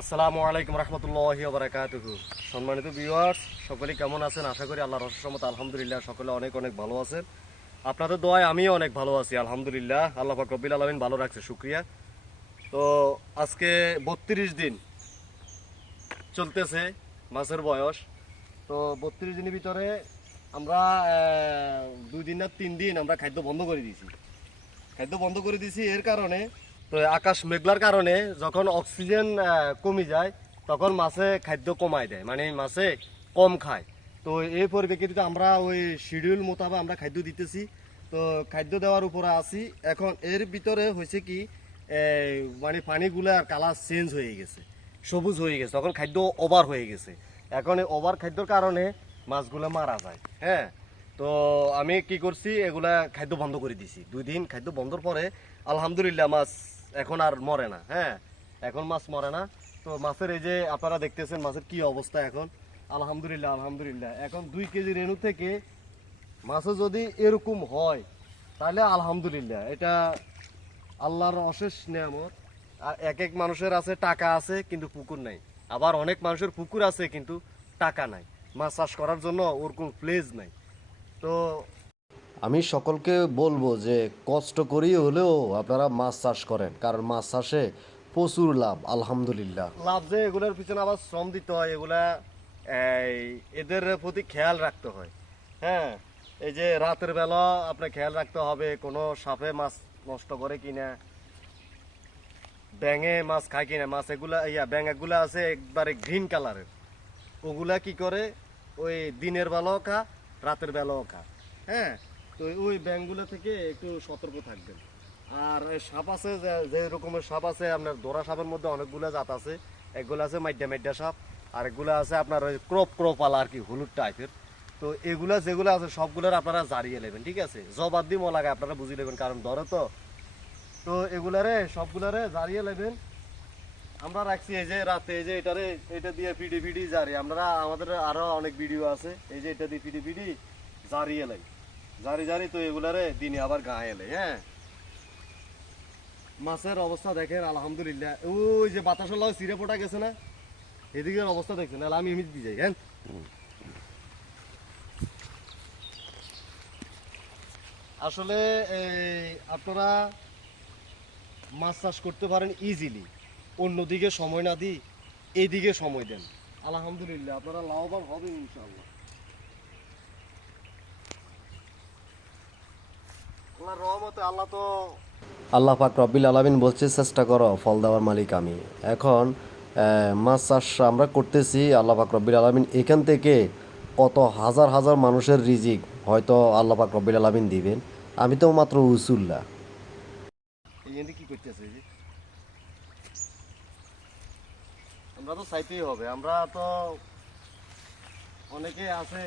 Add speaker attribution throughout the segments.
Speaker 1: আসসালামু আলাইকুম রহমতুল্লাহি বারাকাতুহু। সম্মানিত ভিউয়ার্স সকলে কেমন আছেন? আশা করি আল্লাহর রহমত আলহামদুলিল্লাহ, সকলে অনেক অনেক ভালো আছেন। আপনাদের দোয়ায় আমিও অনেক ভালো আছি, আলহামদুলিল্লাহ। আল্লাহ পাক রব্বিল আলমিন ভালো রাখছে, শুক্রিয়া। তো আজকে বত্রিশ দিন চলতেছে মাছের বয়স। তো বত্রিশ দিনের ভিতরে আমরা দুই দিন না তিন দিন আমরা খাদ্য বন্ধ করে দিয়েছি। খাদ্য বন্ধ করে দিয়েছি এর কারণে তো আকাশ মেঘলার কারণে যখন অক্সিজেন কমে যায়, তখন মাছে খাদ্য কমায় দেয় মানে মাছে কম খায়। তো এই পরিপ্রেক্ষিতে আমরা ওই শিডিউল মোতাবেক আমরা খাদ্য দিতেছি। তো খাদ্য দেওয়ার উপরে আছি। এখন এর ভিতরে হয়েছে কি মানে পানিগুলার কালার চেঞ্জ হয়ে গেছে, সবুজ হয়ে গেছে। তখন খাদ্য ওভার হয়ে গেছে। এখন এই ওভার খাদ্যর কারণে মাছগুলো মারা যায় হ্যাঁ? তো আমি কি করছি, এগুলা খাদ্য বন্ধ করে দিছি। দুই দিন খাদ্য বন্ধর পরে আলহামদুলিল্লাহ মাছ এখন আর মরে না হ্যাঁ? এখন মাছ মরে না। তো মাছের এই যে আপনারা দেখতেছেন মাছের কি অবস্থা এখন? আলহামদুলিল্লাহ আলহামদুলিল্লাহ। এখন দুই কেজি রেণু থেকে মাছও যদি এরকম হয়, তাহলে আলহামদুলিল্লাহ। এটা আল্লাহর অশেষ নিয়ামত। আর এক এক মানুষের আছে, টাকা আছে, কিন্তু পুকুর নাই। আবার অনেক মানুষের পুকুর আছে, কিন্তু টাকা নাই। মাছ চাষ করার জন্য ওরকম প্লেস নাই। তো
Speaker 2: আমি সকলকে বলব যে কষ্ট করেই হলেও আপনারা মাছ চাষ করেন, কারণ মাছ চাষে প্রচুর লাভ, আলহামদুলিল্লাহ।
Speaker 1: লাভ যে এগুলোর পিছনে আবার শ্রম দিতে হয়, এগুলা এদের প্রতি খেয়াল রাখতে হয়। হ্যাঁ এই যে রাতের বেলা আপনার খেয়াল রাখতে হবে, কোনো সাপে মাছ নষ্ট করে কিনা, ব্যাঙে মাছ খায় কিনা, মাছ এগুলা, ইয়া, ব্যাঙ এগুলা আছে একবারে গ্রিন কালারের ওগুলা কি করে? ওই দিনের বেলাও খা, রাতের বেলাও খা। হ্যাঁ তো ওই ব্যাঙগুলো থেকে একটু সতর্ক থাকবেন। আর সাপ আছে, যে- রকমের সাপ আছে, আপনার দোরা সাপের মধ্যে অনেকগুলো জাত আছে। একগুলো আছে মাইডা মাইডা সাপ আর এগুলো আছে আপনার ওই ক্রপ ক্রপ আলা আর কি, হলুদ টাইপের। তো এগুলা যেগুলো আছে, সবগুলোর আপনারা জারিয়ে নেবেন, ঠিক আছে? জবাব দিয়ে লাগে আপনারা বুঝে নেবেন, কারণ ধরে তো। তো এগুলারে, সবগুলারে জারিয়ে নেবেন। আমরা রাখছি এই যে রাতে, এই যে এটারে, এটা দিয়ে পিডি পিডি জারি। আমরা আমাদের আরও অনেক ভিডিও আছে, এই যে এটা দিয়ে পিডি পিডি জারি এলাই জারি জারি তো এগুলারে দিনে আবার গায়ে এলাই হ্যাঁ? মাছের অবস্থা দেখেন, আলহামদুলিল্লাহ। ওই যে বাতাসের লাউ সিরে পোটা গেছে না? এদিকের অবস্থা দেখছেন নাহলে আমি এমনি দিয়ে যাই হ্যাঁ? আসলে আপনারা মাছ চাষ করতে পারেন ইজিলি অন্যদিকে সময় না দিই এইদিকে সময় দেন। আলহামদুলিল্লাহ, আপনারা লাভবান হবেন ইনশাআল্লাহ। আল্লাহর রহমতে আল্লাহ তো
Speaker 2: আল্লাহ পাক রব্বিল আলমিন বলছে চেষ্টা করো ফল দেওয়ার মালিক আমি। এখন মাছ চাষ আমরা করতেছি আল্লাহ পাক রব্বিল আলমিন এখান থেকে কত হাজার হাজার মানুষের রিজিক হয়তো আল্লাহ পাক রব্বিল আলমিন দিবেন। আমি তো মাত্র
Speaker 1: কি করতেছে আমরা তো চাইতেই হবে আমরা তো অনেকে আছে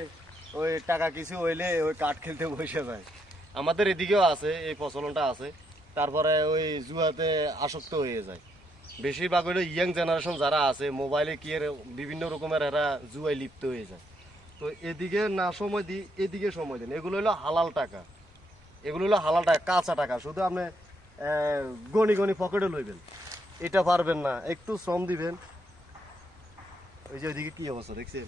Speaker 1: ওই টাকা কিছু হইলে ওই কাঠ খেলতে বসে যায়। আমাদের এদিকেও আছে, এই প্রচলনটা আছে। তারপরে ওই জুয়াতে আসক্ত হয়ে যায়। বেশিরভাগ হলো ইয়াং জেনারেশন যারা আছে মোবাইলে কি বিভিন্ন রকমের এরা জুয়ায় লিপ্ত হয়ে যায়। তো এদিকে না সময় দিই এদিকে সময় দিন। এগুলো হলো হালাল টাকা। এগুলো হলো হালাল টাকা, কাঁচা টাকা। শুধু আপনি গনি গনি পকেটে লইবেন। এটা পারবেন না। একটু শ্রম দিবেন। ওই যে ওইদিকে কি অবস্থা, দেখছেন?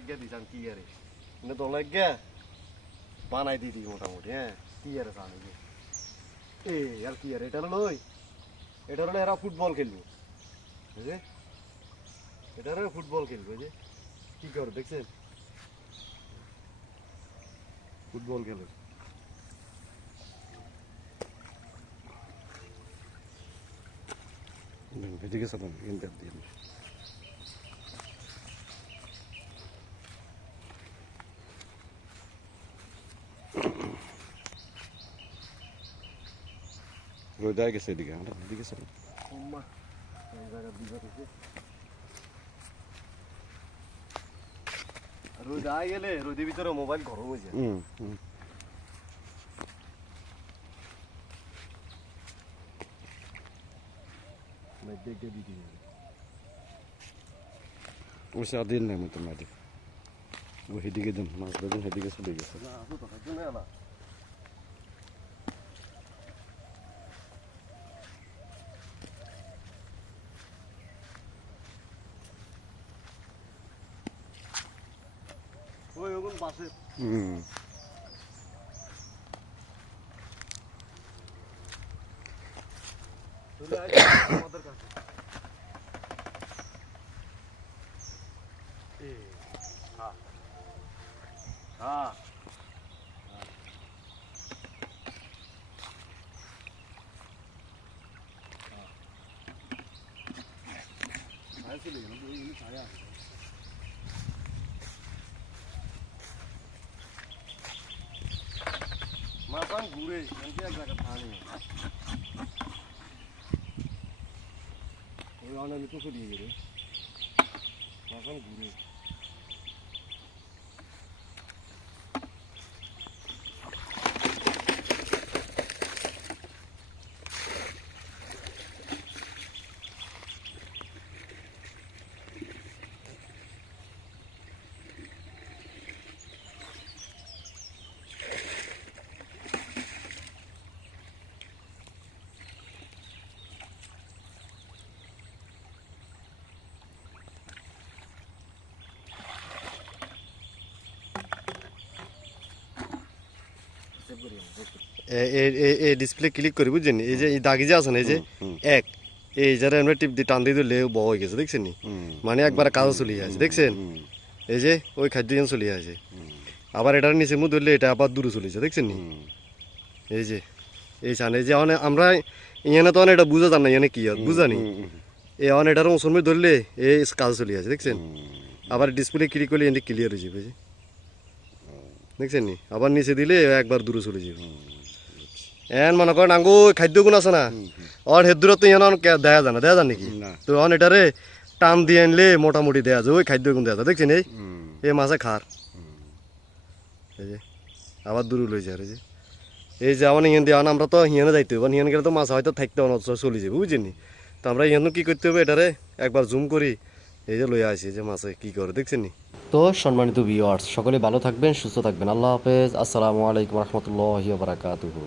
Speaker 1: গিয়ে দিতাম কি আরে? কিন্তু দলাই গিয়ে বানাই দিদি মোটামুটি হ্যাঁ? কি আরে জানি। এই, আর কি আরে, এটা হলো ওই, এটা হলো এরা ফুটবল খেলবে। বুঝলে
Speaker 3: এটারে ফুটবল খেলবে যে, কি করে দেখছেন? ফুটবল খেলে।
Speaker 4: এদিকে চলুন এখানটা দিয়ে। রোদা গেছে এদিকে আমরা এদিকে।
Speaker 3: রোদ আই গেলে রোদের ভিতরে মোবাইল গরম হয়ে যায়।
Speaker 4: হুম হুম। আর দিন নাই মতো মাঝে ও সেদিকে দিন মাছ ধরুন সেদিকে চলে গেছে
Speaker 3: না আসো তো খাইছো না না ওই ওগুন বাসে
Speaker 4: হুম
Speaker 3: চলে আসছে আমাদের কাছে এ হ্যাঁ হ্যাঁ ছায়া চলে গেল ওই ওই ছায়া আছে। মাথান ঘুরে এমনি এক জায়গা থানি
Speaker 1: এই ডিসপ্লে ক্লিক করি বুঝছেন? এই যে এই দাগি যে আছে না এই যে এক এই যারা আমরা টিপ দিয়ে টান দিয়ে দিলে ব হয়ে গেছে দেখছেন নি? মানে একবার কাজও চলিয়ে আছে দেখছেন? এই যে ওই খাদ্য যেন চলিয়ে আছে আবার এটার নিচে মুখ ধরলে এটা আবার দূরে চলেছে দেখছেন নি? এই যে এই এই যে অনেক আমরা ইয়ানে তো অনেক এটা বুঝা যান না ইয়ানে কি আর বুঝানি এই অনেক এটার মধ্যে ধরলে এই কাজ চলিয়ে আছে দেখছেন? আবার ডিসপ্লে ক্লিক করলে এনে ক্লিয়ার হয়ে যাবে। দেখছেন নি? আবার নিচে দিলে একবার দূরে চলে যাবে। এন মনে করেন আঙ্গু খাদ্য গুণ আছে না? অর হের দূরত্ব ইয়ান দেয়া যায় না দেয়া যায় নাকি? তো অন এটারে টান দিয়ে আনলে মোটামুটি দেয়া যায় ওই খাদ্য গুণ দেয়া যায়। দেখছেন এই? এ মাছে খার। এই যে আবার দূর লই যায় এই যে। এই যে আমার হিয়ান দিয়ে আমরা তো হিয়ানে যাইতে হবে হিয়ান গেলে তো মাছ হয়তো থাকতে অন চলে যাবে বুঝছেন নি? তো আমরা হিয়ান কি করতে হবে এটারে একবার জুম করি এই যে লইয়া আসি যে মাছে কি করে দেখছেন নি?
Speaker 5: তো সম্মানিত ভিউয়ার্স সকলে ভালো থাকবেন সুস্থ থাকবেন। আল্লাহ হাফেজ। আসসালামু আলাইকুম রহমতুল্লাহ বারাকাতুহু।